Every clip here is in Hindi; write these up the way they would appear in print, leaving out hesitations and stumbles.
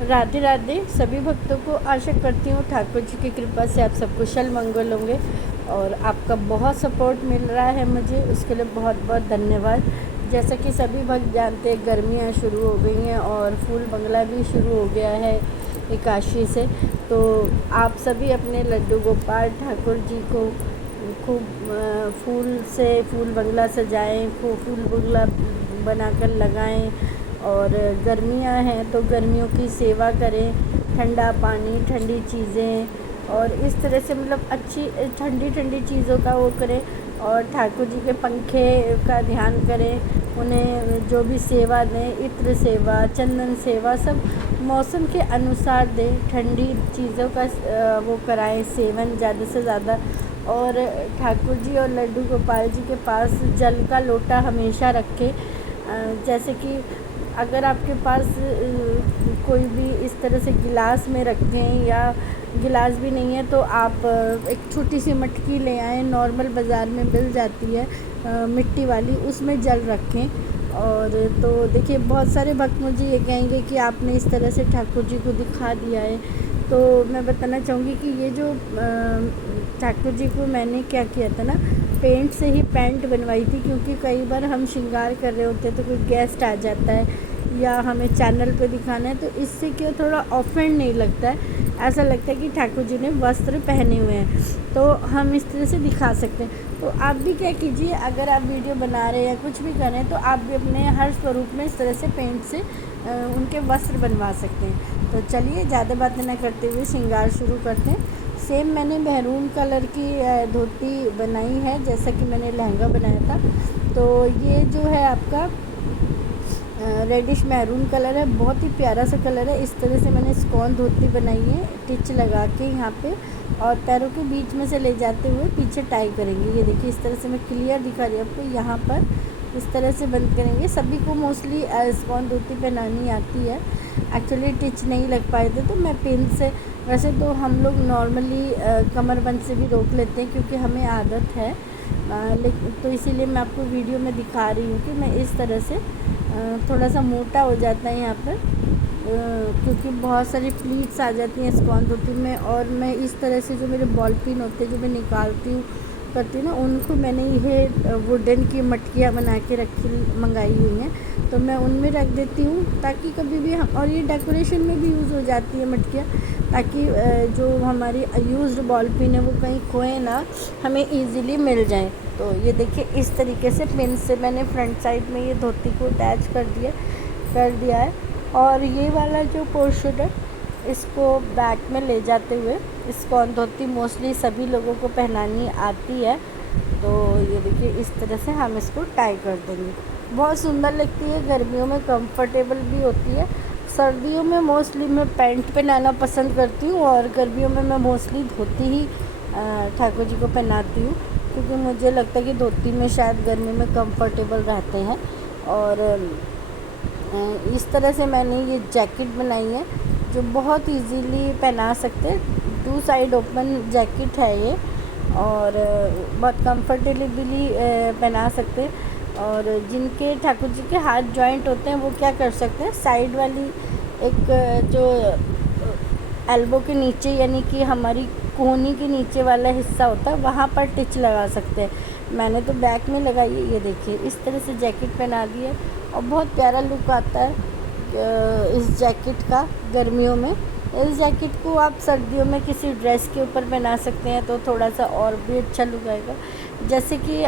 राधे राधे सभी भक्तों को। आशा करती हूँ ठाकुर जी की कृपा से आप सब कुशल मंगल होंगे और आपका बहुत सपोर्ट मिल रहा है मुझे, उसके लिए बहुत बहुत धन्यवाद। जैसा कि सभी भक्त जानते हैं, गर्मियाँ शुरू हो गई हैं और फूल बंगला भी शुरू हो गया है एकादशी से। तो आप सभी अपने लड्डू गोपाल ठाकुर जी को खूब फूल बंगला सजाएं, खूब फूल बंगला बनाकर लगाएं। और गर्मियां हैं तो गर्मियों की सेवा करें, ठंडा पानी, ठंडी चीज़ें और इस तरह से मतलब अच्छी ठंडी ठंडी चीज़ों का वो करें। और ठाकुर जी के पंखे का ध्यान करें, उन्हें जो भी सेवा दें, इत्र सेवा, चंदन सेवा, सब मौसम के अनुसार दें। ठंडी चीज़ों का वो कराएं सेवन ज़्यादा से ज़्यादा। और ठाकुर जी और लड्डू गोपाल जी के पास जल का लोटा हमेशा रखें। जैसे कि अगर आपके पास कोई भी इस तरह से गिलास में रखें या गिलास भी नहीं है तो आप एक छोटी सी मटकी ले आएँ, नॉर्मल बाज़ार में मिल जाती है मिट्टी वाली, उसमें जल रखें। और तो देखिए बहुत सारे भक्त मुझे ये कहेंगे कि आपने इस तरह से ठाकुर जी को दिखा दिया है। तो मैं बताना चाहूँगी कि ये जो ठाकुर जी को मैंने क्या किया था ना, पेंट से ही पैंट बनवाई थी, क्योंकि कई बार हम श्रृंगार कर रहे होते हैं तो कोई गेस्ट आ जाता है या हमें चैनल पे दिखाना है, तो इससे क्या थोड़ा ऑफेंड नहीं लगता है, ऐसा लगता है कि ठाकुर जी ने वस्त्र पहने हुए हैं, तो हम इस तरह से दिखा सकते हैं। तो आप भी क्या कीजिए, अगर आप वीडियो बना रहे हैं या कुछ भी कर रहे हैं तो आप भी अपने हर स्वरूप में इस तरह से पेंट से उनके वस्त्र बनवा सकते हैं। तो चलिए ज़्यादा बातें ना करते हुए श्रृंगार शुरू करते हैं। सेम मैंने मैरून कलर की धोती बनाई है, जैसा कि मैंने लहंगा बनाया था। तो ये जो है आपका रेडिश मैरून कलर है, बहुत ही प्यारा सा कलर है। इस तरह से मैंने स्कॉन धोती बनाई है, टिच लगा के यहाँ पे, और पैरों के बीच में से ले जाते हुए पीछे टाई करेंगे। ये देखिए इस तरह से मैं क्लियर दिखा रही हूँ आपको, यहाँ पर इस तरह से बंद करेंगे। सभी को मोस्टली स्कॉन धोती पहनानी आती है, एक्चुअली टिच नहीं लग पाए थे तो मैं पिन से, वैसे तो हम लोग नॉर्मली कमरबंद से भी रोक लेते हैं क्योंकि हमें आदत है, लेकिन तो इसीलिए मैं आपको वीडियो में दिखा रही हूँ कि मैं इस तरह से थोड़ा सा मोटा हो जाता है यहाँ पर, क्योंकि बहुत सारी प्लीट्स आ जाती हैं स्कॉन धोती में। और मैं इस तरह से जो मेरे बॉल पिन होते हैं जो मैं निकालती हूँ करती हूँ ना, उनको मैंने ये वुडन की मटकियाँ बना के मंगाई हुई हैं, तो मैं उनमें रख देती हूँ ताकि कभी भी और ये डेकोरेशन में भी यूज़ हो जाती है मटकियाँ, ताकि जो हमारी यूज्ड बॉल पिन है वो कहीं खोए ना, हमें ईज़िली मिल जाए। तो ये देखिए इस तरीके से पिन से मैंने फ्रंट साइड में ये धोती को अटैच कर दिया है। और ये वाला जो पोर्शन है इसको बैक में ले जाते हुए, स्कॉन धोती मोस्टली सभी लोगों को पहनानी आती है, तो ये देखिए इस तरह से हम इसको टाई कर देंगे। बहुत सुंदर लगती है, गर्मियों में कंफर्टेबल भी होती है। सर्दियों में मोस्टली मैं पैंट पहनाना पसंद करती हूँ और गर्मियों में मैं मोस्टली धोती ही ठाकुर जी को पहनाती हूँ, क्योंकि मुझे लगता है कि धोती में शायद गर्मी में कंफर्टेबल रहते हैं। और इस तरह से मैंने ये जैकेट बनाई है जो बहुत इजीली पहना सकते हैं। 2 साइड ओपन जैकेट है ये, और बहुत कंफर्टेबली पहना सकते हैं। और जिनके ठाकुर जी के हाथ जॉइंट होते हैं वो क्या कर सकते हैं, साइड वाली एक जो एल्बो के नीचे, यानी कि हमारी कोहनी के नीचे वाला हिस्सा होता है, वहाँ पर टिच लगा सकते हैं। मैंने तो बैक में लगाई है, ये देखिए इस तरह से जैकेट पहना दी है और बहुत प्यारा लुक आता है इस जैकेट का गर्मियों में। इस जैकेट को आप सर्दियों में किसी ड्रेस के ऊपर पहना सकते हैं तो थोड़ा सा और भी अच्छा लुक आएगा। जैसे कि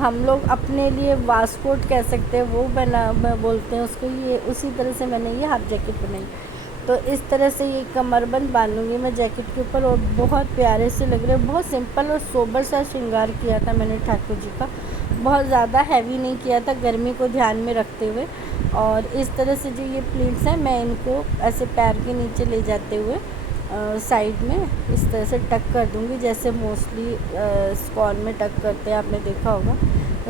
हम लोग अपने लिए वास्कोट कह सकते हैं, वो बोलते हैं उसको, ये उसी तरह से मैंने ये हाफ जैकेट बनाई। तो इस तरह से ये कमरबंद बांधूंगी मैं जैकेट के ऊपर, और बहुत प्यारे से लग रहे हैं। बहुत सिंपल और सोबर सा श्रृंगार किया था मैंने ठाकुर जी का, बहुत ज़्यादा हैवी नहीं किया था गर्मी को ध्यान में रखते हुए। और इस तरह से जो ये प्लीट्स हैं मैं इनको ऐसे पैर के नीचे ले जाते हुए साइड में इस तरह से टक कर दूंगी, जैसे मोस्टली स्कॉन में टक करते हैं, आपने देखा होगा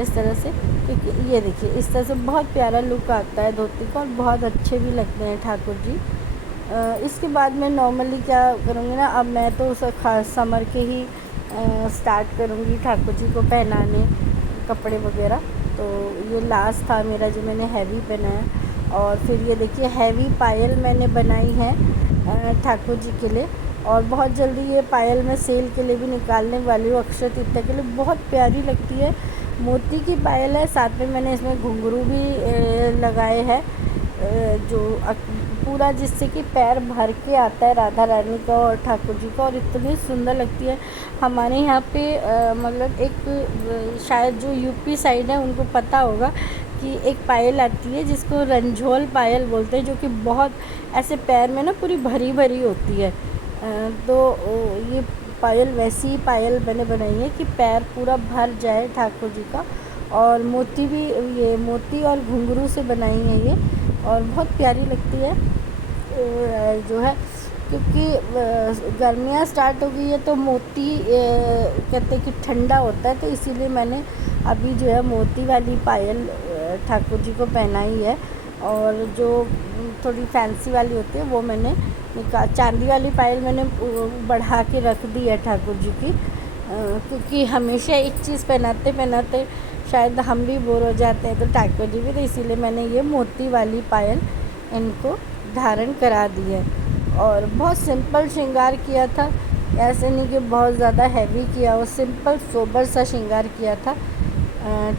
इस तरह से। क्योंकि ये देखिए इस तरह से बहुत प्यारा लुक आता है धोती का और बहुत अच्छे भी लगते हैं ठाकुर जी। इसके बाद मैं नॉर्मली क्या करूँगी ना, अब मैं तो समर के ही स्टार्ट करूँगी ठाकुर जी को पहनाने कपड़े वगैरह। तो ये लास्ट था मेरा जो मैंने हैवी पहना है। और फिर ये देखिए हैवी पायल मैंने बनाई है ठाकुर जी के लिए। और बहुत जल्दी ये पायल मैं सेल के लिए भी निकालने वाली हूँ अक्षय तृतीया के लिए। बहुत प्यारी लगती है, मोती की पायल है, साथ में मैंने इसमें घुंघरू भी लगाए हैं जो पूरा, जिससे कि पैर भर के आता है राधा रानी का और ठाकुर जी का, और इतनी सुंदर लगती है। हमारे यहाँ पे मतलब एक शायद जो यूपी साइड है उनको पता होगा कि एक पायल आती है जिसको रंझोल पायल बोलते हैं, जो कि बहुत ऐसे पैर में ना पूरी भरी भरी होती है। तो ये पायल वैसी ही पायल मैंने बनाई है कि पैर पूरा भर जाए ठाकुर जी का। और मोती भी, ये मोती और घुंघरू से बनाई है ये, और बहुत प्यारी लगती है जो है, क्योंकि गर्मियाँ स्टार्ट हो गई है तो मोती कहते हैं कि ठंडा होता है, तो इसीलिए मैंने अभी जो है मोती वाली पायल ठाकुर जी को पहनाई है। और जो थोड़ी फैंसी वाली होती है वो मैंने चांदी वाली पायल मैंने बढ़ा के रख दी है ठाकुर जी की, क्योंकि हमेशा एक चीज़ पहनाते पहनाते शायद हम भी बोर हो जाते हैं, तो ठाकुर जी भी, तो इसीलिए मैंने ये मोती वाली पायल इनको धारण करा दी है। और बहुत सिंपल श्रृंगार किया था, ऐसे नहीं कि बहुत ज़्यादा हैवी किया हो, सिंपल सोबर सा श्रृंगार किया था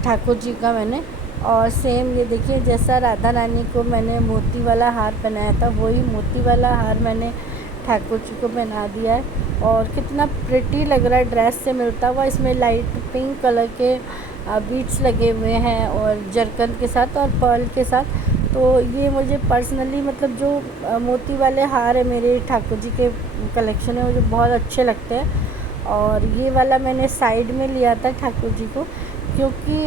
ठाकुर जी का मैंने। और सेम ये देखिए, जैसा राधा रानी को मैंने मोती वाला हार पहनाया था, वही मोती वाला हार मैंने ठाकुर जी को पहना दिया है। और कितना प्रिटी लग रहा है, ड्रेस से मिलता हुआ। इसमें लाइट पिंक कलर के बीड्स लगे हुए हैं और जरकन के साथ और पर्ल के साथ। तो ये मुझे पर्सनली, मतलब जो मोती वाले हार है मेरे ठाकुर जी के कलेक्शन है, मुझे बहुत अच्छे लगते हैं। और ये वाला मैंने साइड में लिया था ठाकुर जी को, क्योंकि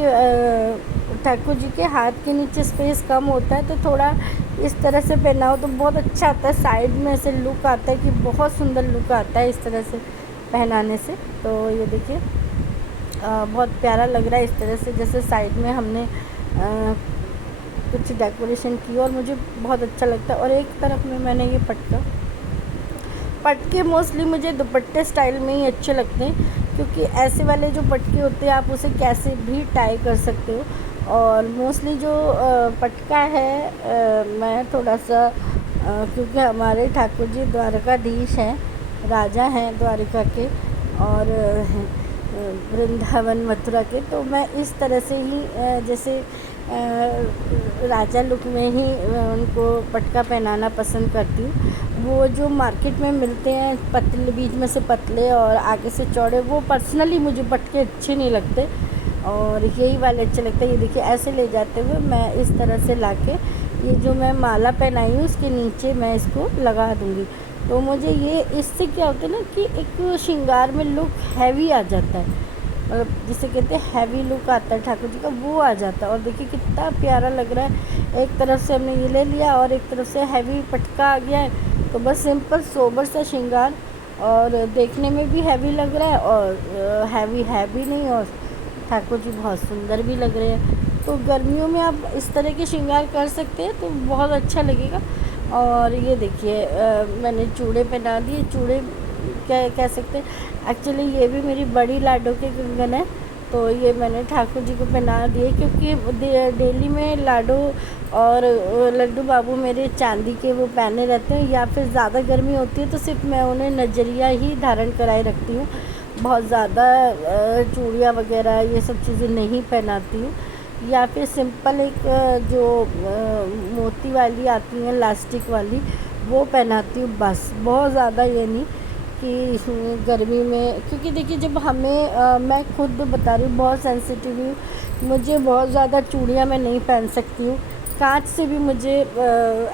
ठाकुर जी के हाथ के नीचे स्पेस कम होता है, तो थोड़ा इस तरह से पहनाओ तो बहुत अच्छा आता है। साइड में ऐसे लुक आता है कि बहुत सुंदर लुक आता है इस तरह से पहनाने से। तो ये देखिए बहुत प्यारा लग रहा है इस तरह से, जैसे साइड में हमने कुछ डेकोरेशन की, और मुझे बहुत अच्छा लगता है। और एक तरफ में मैंने ये पटके मोस्टली मुझे दुपट्टे स्टाइल में ही अच्छे लगते हैं, क्योंकि ऐसे वाले जो पटके होते हैं आप उसे कैसे भी टाई कर सकते हो। और मोस्टली जो पटका है मैं थोड़ा सा क्योंकि हमारे ठाकुर जी द्वारकाधीश हैं, राजा हैं द्वारका के और वृंदावन मथुरा के, तो मैं इस तरह से ही जैसे राजा लुक में ही उनको पटका पहनाना पसंद करती हूँ। वो जो मार्केट में मिलते हैं पतले, बीच में से पतले और आगे से चौड़े, वो पर्सनली मुझे पटके अच्छे नहीं लगते, और यही वाले अच्छे लगते हैं। ये देखिए ऐसे ले जाते हुए मैं इस तरह से लाके ये जो मैं माला पहनाई हूँ उसके नीचे मैं इसको लगा दूँगी। तो मुझे ये, इससे क्या होता है ना कि एक श्रृंगार में लुक हैवी आ जाता है, मतलब जिसे कहते हैं हैवी लुक आता है ठाकुर जी का, वो आ जाता है। और देखिए कितना प्यारा लग रहा है, एक तरफ से हमने ये ले लिया और एक तरफ से हैवी पटका आ गया है। तो बस सिंपल सोबर सा श्रृंगार, और देखने में भी हैवी लग रहा है और हैवी है भी नहीं, और ठाकुर जी बहुत सुंदर भी लग रहे हैं। तो गर्मियों में आप इस तरह के श्रृंगार कर सकते हैं तो बहुत अच्छा लगेगा। और ये देखिए मैंने चूड़े पहना दिए, चूड़े क्या कह सकते हैं, एक्चुअली ये भी मेरी बड़ी लाडो के कंगन है, तो ये मैंने ठाकुर जी को पहना दिए, क्योंकि डेली में लाडो और लड्डू बाबू मेरे चांदी के वो पहने रहते हैं, या फिर ज़्यादा गर्मी होती है तो सिर्फ मैं उन्हें नजरिया ही धारण कराए रखती हूँ, बहुत ज़्यादा चूड़ियाँ वगैरह ये सब चीज़ें नहीं पहनाती हूँ। या फिर सिंपल एक जो मोती वाली आती हैं लास्टिक वाली, वो पहनाती हूँ बस, बहुत ज़्यादा ये नहीं कि गर्मी में, क्योंकि देखिए जब हमें मैं खुद बता रही हूँ बहुत सेंसिटिव हूँ, मुझे बहुत ज़्यादा चूड़ियाँ मैं नहीं पहन सकती हूँ, कांच से भी मुझे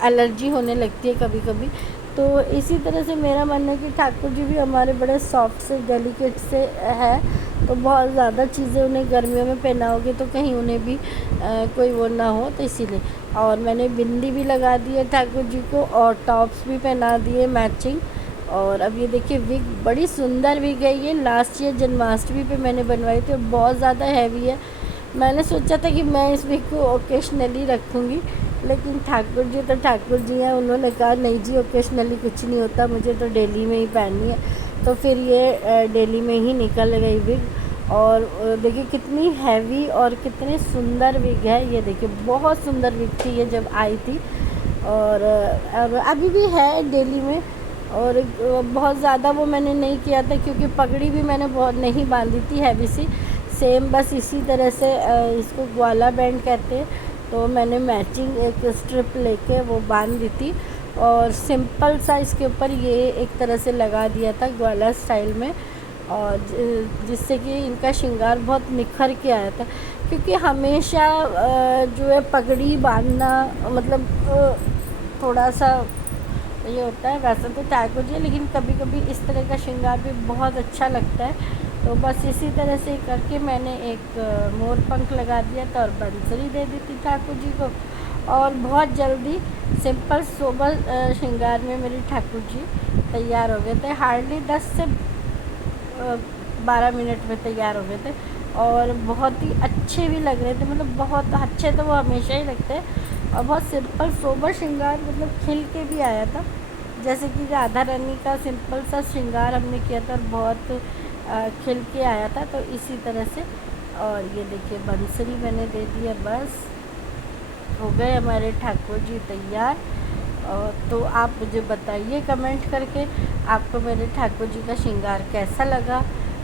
एलर्जी होने लगती है कभी कभी। तो इसी तरह से मेरा मानना है कि ठाकुर जी भी हमारे बड़े सॉफ्ट से डेलिकेट से है, तो बहुत ज़्यादा चीज़ें उन्हें गर्मियों में पहनाओगे तो कहीं उन्हें भी कोई वो ना हो, तो इसीलिए। और मैंने बिंदी भी लगा दी है ठाकुर जी को, और टॉप्स भी पहना दिए मैचिंग। और अब ये देखिए विग बड़ी सुंदर विग है, ये लास्ट ईयर जन्माष्टमी पे मैंने बनवाई थी और बहुत ज़्यादा हैवी है। मैंने सोचा था कि मैं इस विग को ओकेशनली रखूँगी, लेकिन ठाकुर जी तो ठाकुर जी हैं, उन्होंने कहा नहीं जी ओकेशनली कुछ नहीं होता, मुझे तो डेली में ही पहननी है। तो फिर ये डेली में ही निकल गई विग। और देखिए कितनी हैवी और कितनी सुंदर विग है। ये देखिए बहुत सुंदर विग थी ये जब आई थी, और अभी भी है डेली में। और बहुत ज़्यादा वो मैंने नहीं किया था क्योंकि पगड़ी भी मैंने बहुत नहीं बांधी थी हैवी सी, सेम बस इसी तरह से इसको ग्वाला बैंड कहते हैं, तो मैंने मैचिंग एक स्ट्रिप लेके वो बांध दी थी और सिंपल सा इसके ऊपर ये एक तरह से लगा दिया था ग्वाला स्टाइल में, और जिससे कि इनका श्रृंगार बहुत निखर के आया था। क्योंकि हमेशा जो है पगड़ी बांधना मतलब थोड़ा सा ये होता है, वैसे तो टैगो जी, लेकिन कभी कभी इस तरह का श्रृंगार भी बहुत अच्छा लगता है। तो बस इसी तरह से करके मैंने एक मोर पंख लगा दिया था और बंसरी दे दी थी ठाकुर जी को, और बहुत जल्दी सिंपल सोबर श्रृंगार में मेरे ठाकुर जी तैयार हो गए थे। हार्डली 10 से 12 मिनट में तैयार हो गए थे, और बहुत ही अच्छे भी लग रहे थे। मतलब बहुत अच्छे तो वो हमेशा ही लगते हैं, और बहुत सिंपल सोबर श्रृंगार मतलब खिल के भी आया था, जैसे कि राधा रानी का सिंपल सा श्रृंगार हमने किया था और बहुत खिल के आया था। तो इसी तरह से, और ये देखिए बंसरी मैंने दे दी है। बस हो गए हमारे ठाकुर जी तैयार। तो आप मुझे बताइए कमेंट करके आपको मेरे ठाकुर जी का श्रृंगार कैसा लगा।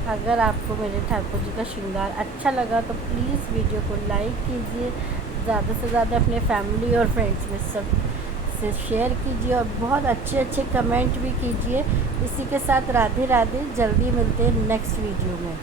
अगर आपको मेरे ठाकुर जी का श्रृंगार अच्छा लगा तो प्लीज़ वीडियो को लाइक कीजिए, ज़्यादा से ज़्यादा अपने फैमिली और फ्रेंड्स में सब से शेयर कीजिए, और बहुत अच्छे अच्छे कमेंट भी कीजिए। इसी के साथ राधे राधे, जल्दी मिलते हैं नेक्स्ट वीडियो में।